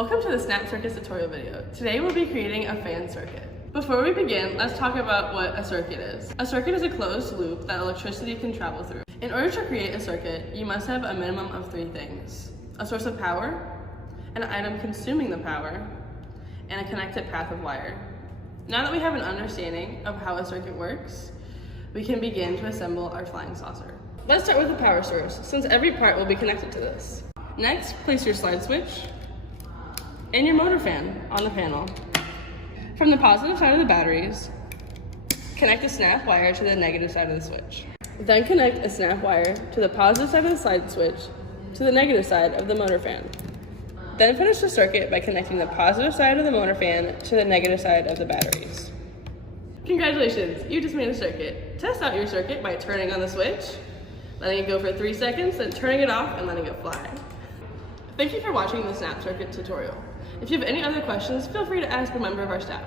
Welcome to the Snap Circuits tutorial video. Today we'll be creating a fan circuit. Before we begin, let's talk about what a circuit is. A circuit is a closed loop that electricity can travel through. In order to create a circuit, you must have a minimum of 3 things: a source of power, an item consuming the power, and a connected path of wire. Now that we have an understanding of how a circuit works, we can begin to assemble our flying saucer. Let's start with the power source, since every part will be connected to this. Next, place your slide switch and your motor fan on the panel. From the positive side of the batteries, connect a snap wire to the negative side of the switch. Then connect a snap wire to the positive side of the slide switch to the negative side of the motor fan. Then finish the circuit by connecting the positive side of the motor fan to the negative side of the batteries. Congratulations, you just made a circuit. Test out your circuit by turning on the switch, letting it go for 3 seconds, then turning it off and letting it fly. Thank you for watching the Snap Circuit tutorial. If you have any other questions, feel free to ask a member of our staff.